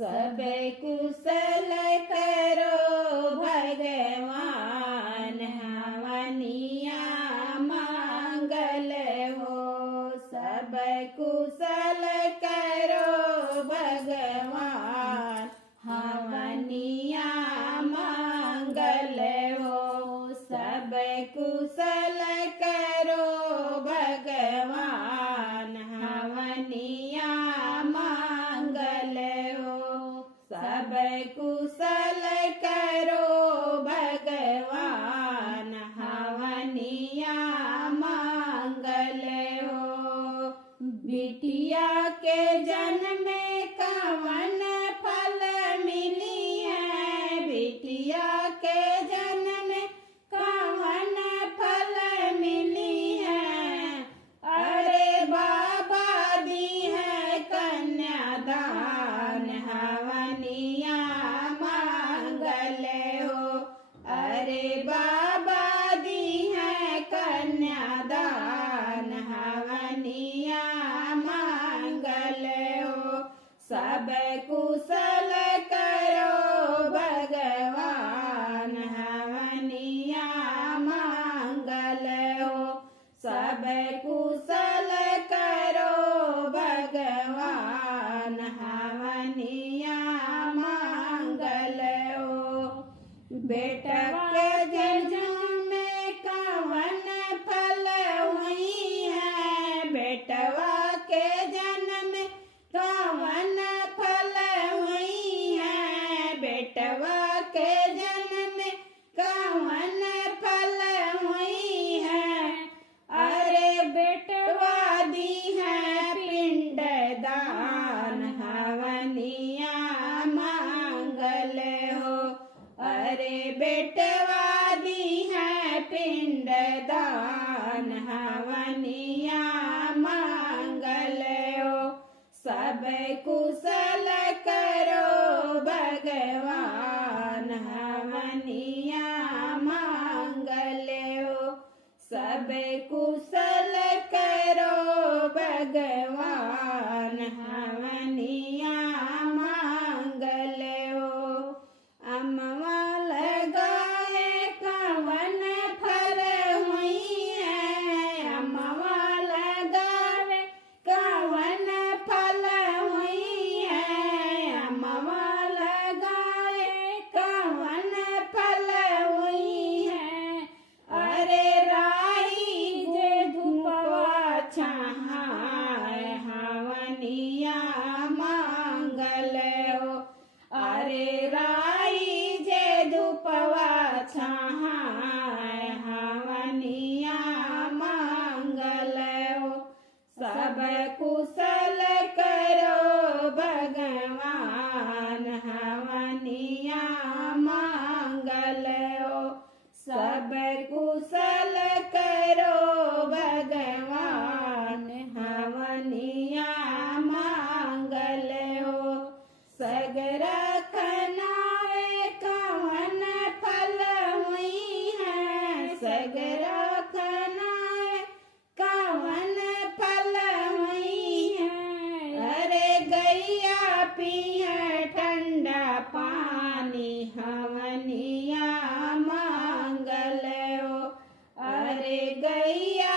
सब कुशल करो भगवान, हवनिया मंगल हो। सब कुशल करो भगवान, हवनिया मंगल हो। सब कुशल करो भगवान, हवनिया मंगल हो। सब कुशल करो भगवान, हवनिया मंगल हो। बिटिया के जन्म में कवन फल मिली है, बिटिया के जन्म में कवन फल मिली है। अरे बाबा दी है कन्यादान, हवनिया मंगल हो। अरे बाबा दी है कन्यादान, हवनिया मंगल हो। सब कुशल करो भगवान, हवनिया मंगल हो। सब कुशल करो भगवान, हवनिया मंगल हो। बेटा के जन्म में कवन फल हुई है, बेटवा के जन्म में कवन फल हुई है। बेटवा के जन्म में कवन फल हुई है। अरे बेटवा दी है पिंड दान, हवनिया मंगल हो। अरे बेटवा दी है पिंड दान, हवनिया मंगल हो। सब कुशल करो भगवान, हवनिया मंगल हो। सब कुशल करो भगवान, हवनिया मंगल हो। अमवा लगाए कवन फल हुई है, अमवा लगाए कवन फल हुई है। अमवा लगाए कवन फल हुई है। अरे राई जे धूपवा छाहाय, हवनिया मंगल हो। अरे राई जे धूपवा छाहाय, हवनिया मंगल हो। सब कुशल करो भगवान, हवनिया मंगल हो। सब कुशल करो भगवान, हवनिया मंगल हो। सगरा खनाए कवन फल हुई है, सगरा खनाए कवन फल हुई है। अरे गैया पी है ठंडा पानी, हवनिया मंगल हो। अरे गैया